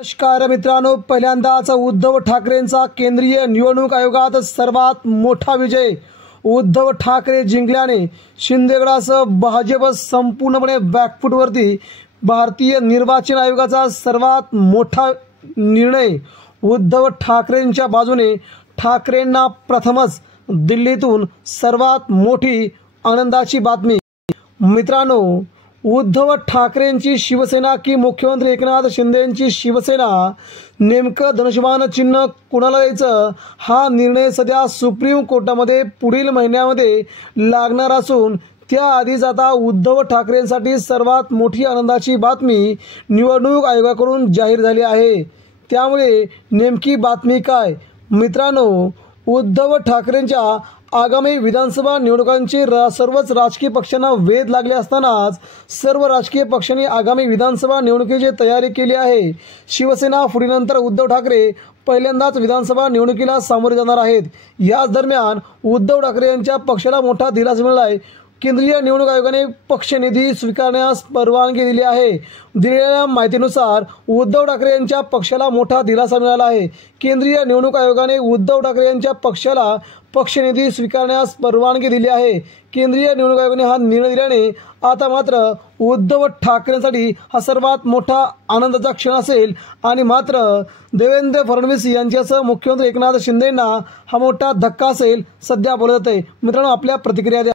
नमस्कार मित्रांनो, पहिल्यांदाच उद्धव ठाकरेंचा केंद्रीय निवडणूक आयोगात सर्वात मोठा विजय। उद्धव ठाकरे जिंकल्याने शिंदेगडासह भाजप संपूर्णपणे बॅकफूटवरती। भारतीय निर्वाचन आयोगाचा सर्वात मोठा निर्णय उद्धव ठाकरेंच्या बाजूने। ठाकरेंना प्रथमच दिल्लीतून सर्वात मोठी आनंदाची बातमी। मित्रांनो, उद्धव ठाकरेंची शिवसेना की मुख्यमंत्री एकनाथ शिंदेंची शिवसेना, नेमकं धनुष्यबाण चिन्ह कुणाला द्यायचं हा निर्णय सध्या सुप्रीम कोर्टामध्ये पुढील महिन्यामध्ये लागणार असून त्याआधीच आता उद्धव ठाकरेंसाठी सर्वात मोठी आनंदाची बातमी निवडणूक आयोगाकडून जाहीर झाली आहे। त्यामुळे नेमकी बातमी काय? मित्रांनो, उद्धव ठाकरेंच्या आगामी विधानसभा निवडणुकांची सर्वच राजकीय पक्षांना वेध लागले असतानाच सर्व राजकीय पक्षांनी आगामी विधानसभा निवडणुकीची तयारी केली आहे। शिवसेना फुटीनंतर उद्धव ठाकरे पहिल्यांदाच विधानसभा निवडणुकीला सामोरे जाणार आहेत। याच दरम्यान उद्धव ठाकरे यांच्या पक्षाला मोठा दिलासा मिळाला आहे। केंद्रीय निवडणूक आयोगाने पक्ष निधी स्वीकारण्यास परवानगी दिली आहे। दिलेल्या माहितीनुसार उद्धव ठाकरे यांच्या पक्षाला मोठा दिलासा मिळाला आहे। केंद्रीय निवडणूक आयोगाने उद्धव ठाकरे यांच्या पक्षाला पक्ष निधी स्वीकारण्यास परवानगी दिली आहे। केंद्रीय निवडणूक आयोगाने हा निर्णय दिल्याने आता मात्र उद्धव ठाकरेंसाठी हा सर्वात मोठा आनंदाचा क्षण असेल आणि मात्र देवेंद्र फडणवीस यांच्यासह मुख्यमंत्री एकनाथ शिंदेंना हा मोठा धक्का असेल सध्या बोलत आहे। मित्रांनो, आपल्या प्रतिक्रिया द्या।